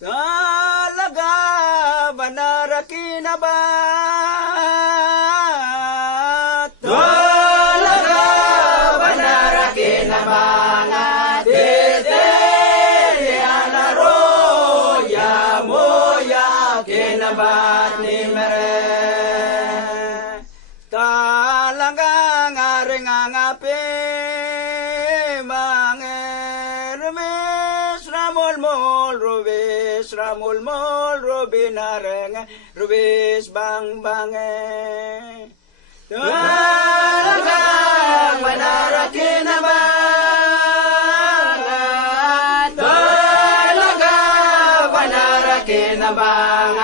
Talaga ba narakinabat? Talaga ba narakinabat? Titirianaro ya moya kinabat ni mere. Talaga ngaringangapi mangermes ramol-mol rubis ramol-mol rubinareng rubis bang-bange. Talaga manarakinabang talaga manarakinabang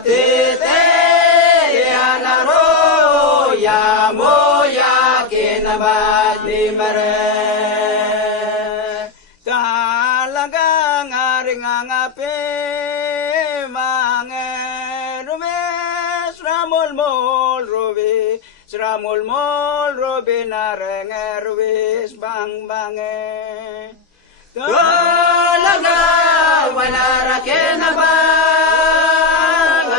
titirianaro ya moya kinabat ni mere. Talaga ngaringangapi mangerumis ramol-mol rubi ramol-mol rubi nareng rubis bang-bange. Talaga manarakinabang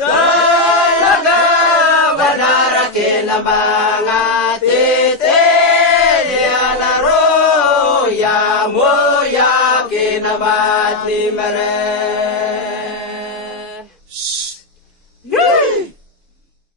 talaga manarakinabang titirianaro ya moya kinabat ni mere.